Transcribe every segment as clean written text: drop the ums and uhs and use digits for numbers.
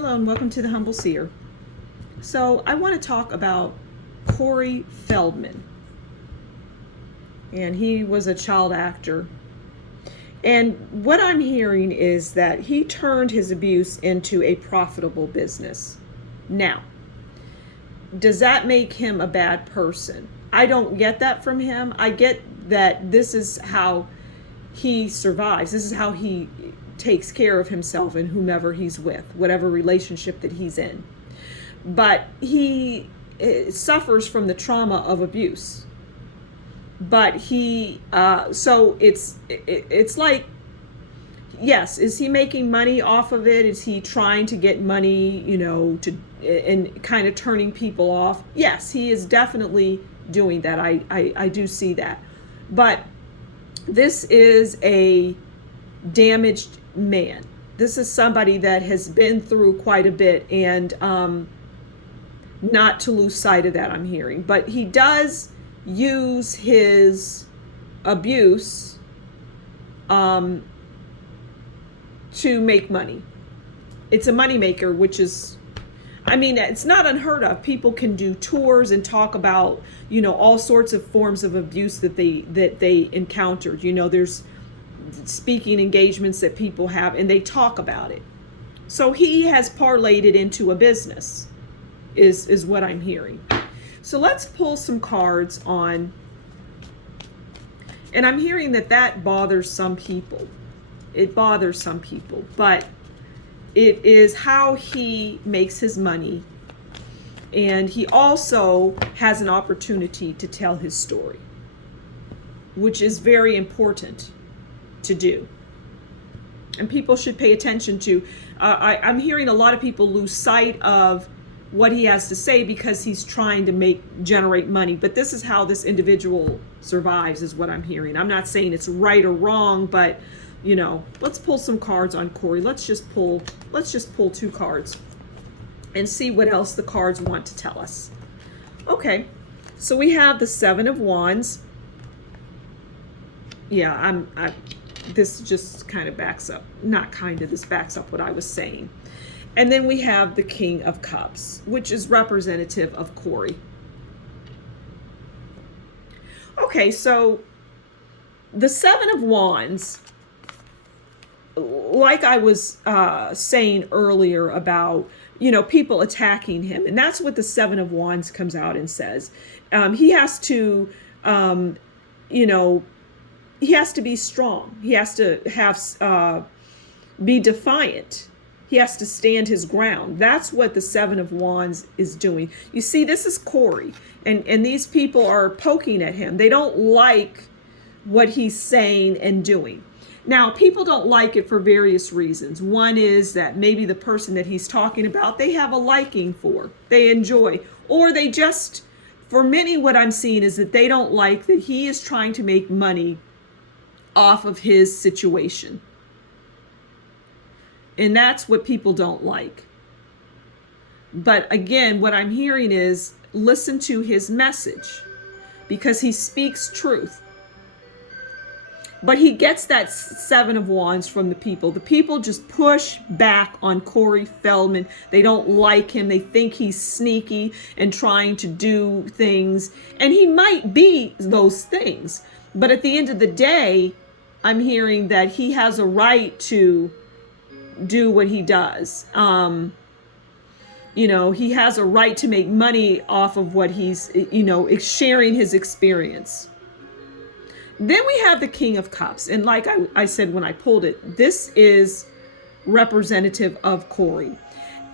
Hello and welcome to the Humble Seer. So I want to talk about Corey Feldman. And he was a child actor. And what I'm hearing is that he turned his abuse into a profitable business. Now, does that make him a bad person? I don't get that from him. I get that this is how he survives. This is how he takes care of himself and whomever he's with, whatever relationship that he's in. But he suffers from the trauma of abuse. But so it's like, yes, is he making money off of it? Is he trying to get money, and kind of turning people off? Yes, he is definitely doing that. I do see that. But this is a damaged man. This is somebody that has been through quite a bit, and not to lose sight of that, I'm hearing. But he does use his abuse to make money. It's a moneymaker, which is, it's not unheard of. People can do tours and talk about, all sorts of forms of abuse that they encountered. There's speaking engagements that people have, and they talk about it. So he has parlayed it into a business, is what I'm hearing. So let's pull some cards on, and I'm hearing that bothers some people. It bothers some people, but it is how he makes his money, and he also has an opportunity to tell his story, which is very important to do, and people should pay attention to. I'm hearing a lot of people lose sight of what he has to say because he's trying to generate money. But this is how this individual survives, is what I'm hearing. I'm not saying it's right or wrong, but let's pull some cards on Corey. Let's just pull 2 cards and see what else the cards want to tell us. Okay, so we have the 7 of Wands. Yeah, this just kind of backs up, this backs up what I was saying. And then we have the King of Cups, which is representative of Corey. Okay, so the 7 of Wands, like I was saying earlier about, people attacking him. And that's what the 7 of Wands comes out and says. He has to, he has to be strong. He has to be defiant. He has to stand his ground. That's what the 7 of Wands is doing. You see, this is Corey, and these people are poking at him. They don't like what he's saying and doing. Now, people don't like it for various reasons. One is that maybe the person that he's talking about, they have a liking for, they enjoy, or they just, for many, what I'm seeing is that they don't like that he is trying to make money off of his situation. And that's what people don't like. But again, what I'm hearing is listen to his message, because he speaks truth. But he gets that 7 of Wands from the people. The people just push back on Corey Feldman. They don't like him. They think he's sneaky and trying to do things. And he might be those things. But at the end of the day, I'm hearing that he has a right to do what he does. He has a right to make money off of what he's, sharing his experience. Then we have the King of Cups. And like I said when I pulled it, this is representative of Corey.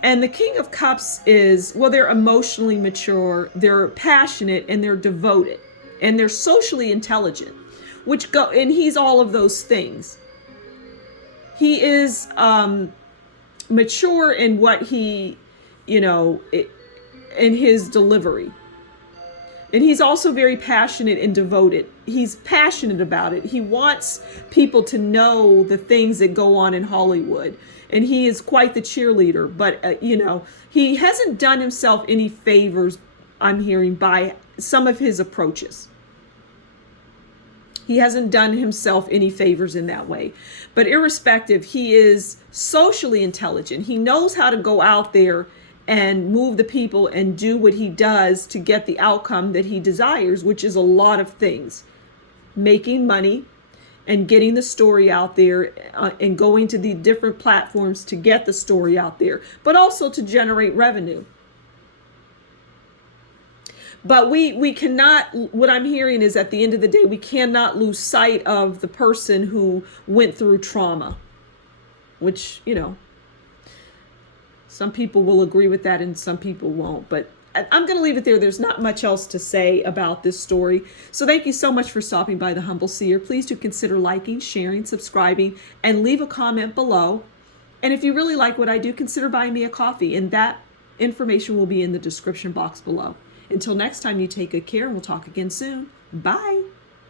And the King of Cups is, they're emotionally mature, they're passionate, and they're devoted. And they're socially intelligent, and he's all of those things. He is mature in what he, in his delivery. And he's also very passionate and devoted. He's passionate about it. He wants people to know the things that go on in Hollywood. And he is quite the cheerleader. But, he hasn't done himself any favors, I'm hearing, by some of his approaches. He hasn't done himself any favors in that way. But irrespective, he is socially intelligent. He knows how to go out there and move the people and do what he does to get the outcome that he desires, which is a lot of things. Making money and getting the story out there and going to the different platforms to get the story out there, but also to generate revenue. But we cannot, what I'm hearing is at the end of the day, we cannot lose sight of the person who went through trauma, which, some people will agree with that and some people won't. But I'm going to leave it there. There's not much else to say about this story. So thank you so much for stopping by the Humble Seer. Please do consider liking, sharing, subscribing, and leave a comment below. And if you really like what I do, consider buying me a coffee. And that information will be in the description box below. Until next time, you take good care and we'll talk again soon. Bye.